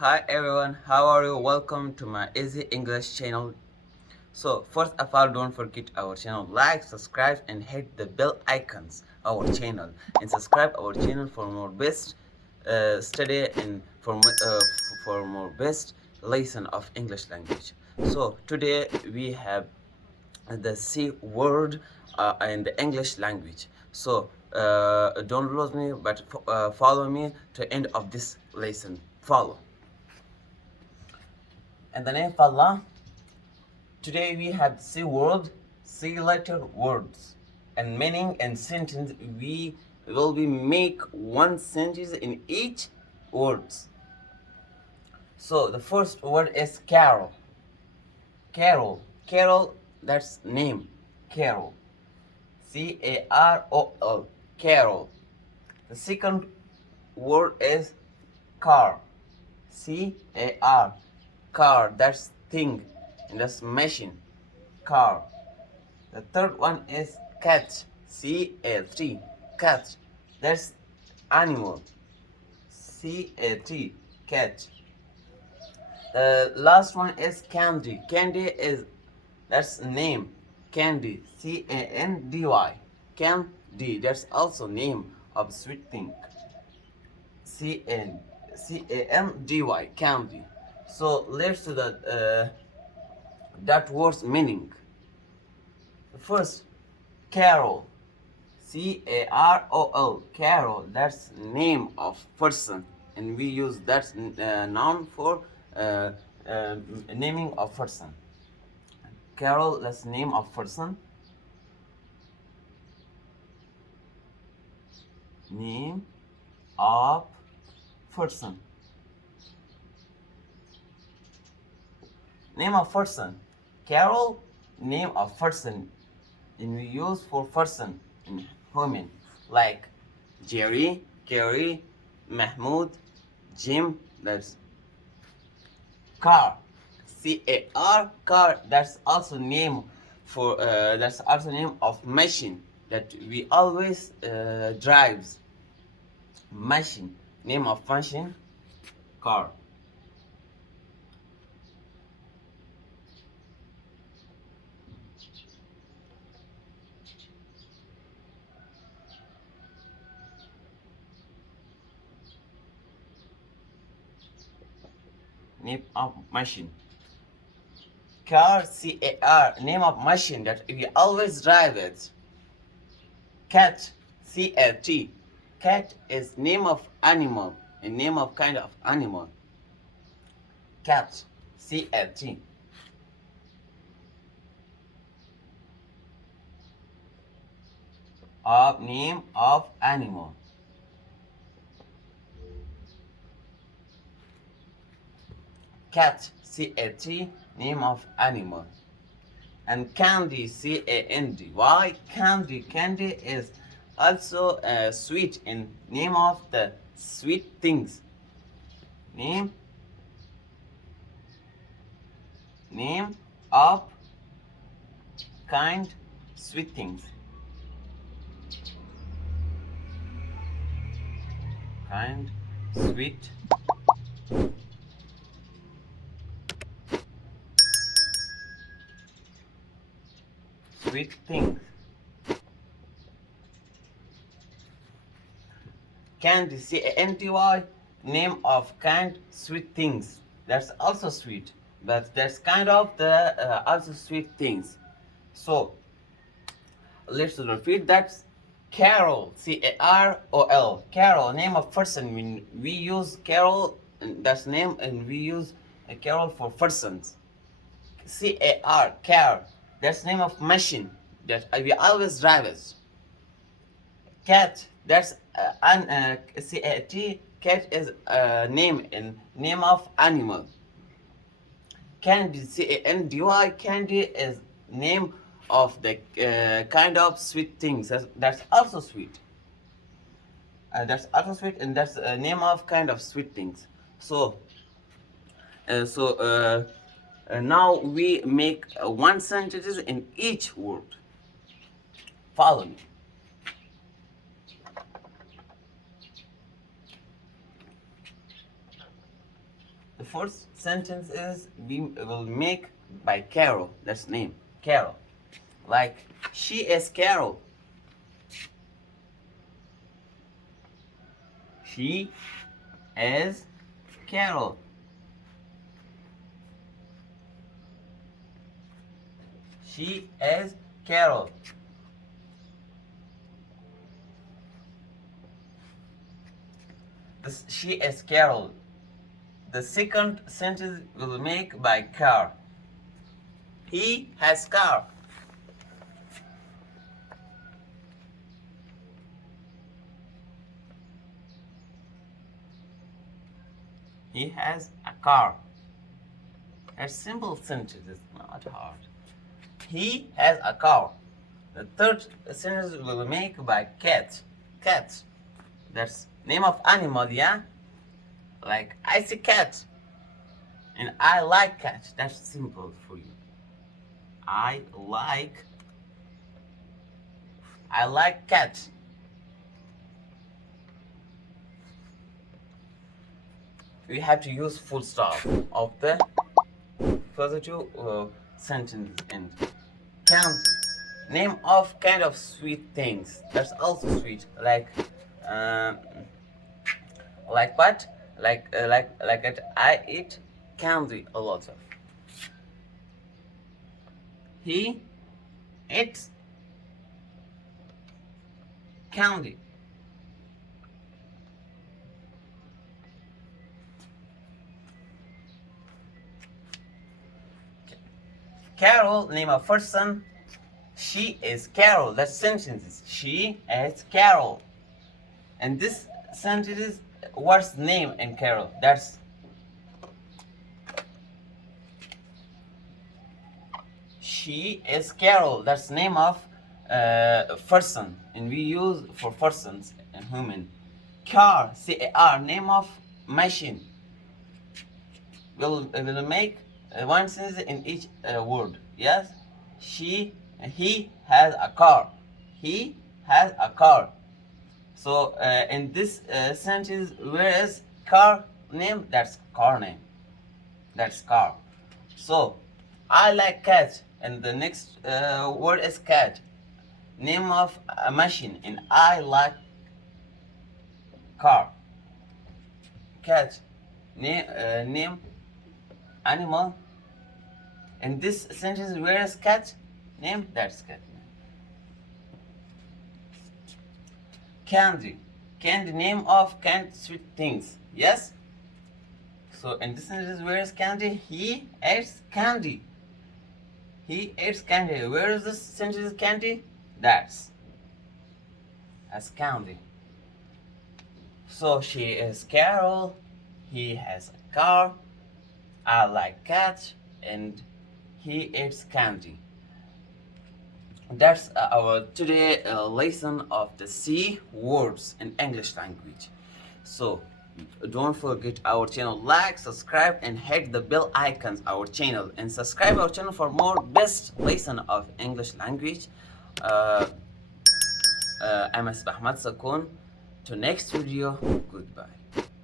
Hi everyone, how are you? Welcome to my Easy English channel. So first of all, don't forget our channel, like, subscribe and hit the bell icons our channel and subscribe our channel for more best study and for more best lesson of English language. So today we have the C word in the English language. So don't lose me, but follow me to end of this lesson. Follow. In the name of Allah, today we have C word, C letter words, and meaning and sentence. We will be make one sentence in each words. So the first word is Carol. Carol. Carol, that's name. Carol. Carol. Carol. The second word is car. Car. Car, that's thing. And that's machine. Car. The third one is cat. Cat. Cat. That's animal. Cat. Cat. The last one is candy. Candy is that's name. Candy. Candy. Candy. That's also name of sweet thing. Candy. Candy. So let's do that word's meaning. First, Carol. Carol. Carol. That's name of person, and we use that noun for uh, uh, naming of person. Carol. That's name of person. Name of person. Name of person. Carol. Name of person, and we use for person in human like Jerry, Gary, Mahmoud, Jim. That's car. Car. That's also name for that's also name of machine that we always drives. Machine. Name of machine. Car. Name of machine. Car. Name of machine that we always drive it. Cat. Cat. Cat is name of animal, a name of kind of animal. Cat. Cat. Of name of animal. Cat. Cat. Name of animal. And candy. Candy. Why candy? Candy is also sweet in name of the sweet things. Name of kind sweet things. Kind sweet things. Candy, Candy, name of kind sweet things. That's also sweet, but that's kind of the also sweet things. So let's repeat that. Carol, Carol, Carol, name of person. When we use Carol, that's name, and we use a Carol for persons. Car, that's name of machine that we always drive it. Cat, that's cat. Cat is name and name of animal. Candy, Candy, candy is name of the kind of sweet things. That's also sweet. That's also sweet, and that's name of kind of sweet things. So, now we make one sentences in each word. Follow me. The first sentence is we will make by Carol. That's name Carol. Like she is Carol. She is Carol. She is Carol. She is Carol. The second sentence will make by car. He has car. He has a car. A simple sentence, it's not hard. He has a car. The third sentence will make by cat. Cat. That's name of animal, yeah? Like I see cat. And I like cat. That's simple for you. I like cat. We have to use full stop of the further two sentence end. Candy. Name of kind of sweet things. That's also sweet. Like what? Like it. I eat candy a lot of. He eats candy. Carol, name of person. She is Carol. That sentence is she is Carol. And this sentence is what's name in Carol. That's she is Carol. That's name of person, and we use for persons and human. Car, C-A-R, name of machine. We'll make one sentence in each word. Yes, he has a car. He has a car. So in this sentence, where is car name? That's car name. That's car. So I like cat, and the next word is cat. Name of a machine, and I like car. Cat. Name animal. In this sentence, where is cat name? That's cat name. Candy. Candy, name of canned sweet things. Yes? So in this sentence, where is candy? He eats candy. He eats candy. Where is this sentence candy? That's candy. So she is Carol. He has a car. I like cats, and he eats candy. That's our today lesson of the C words in English language. So don't forget our channel, like, subscribe, and hit the bell icons our channel, and subscribe our channel for more best lesson of English language. I'm Ahmad Sakun. To next video, goodbye.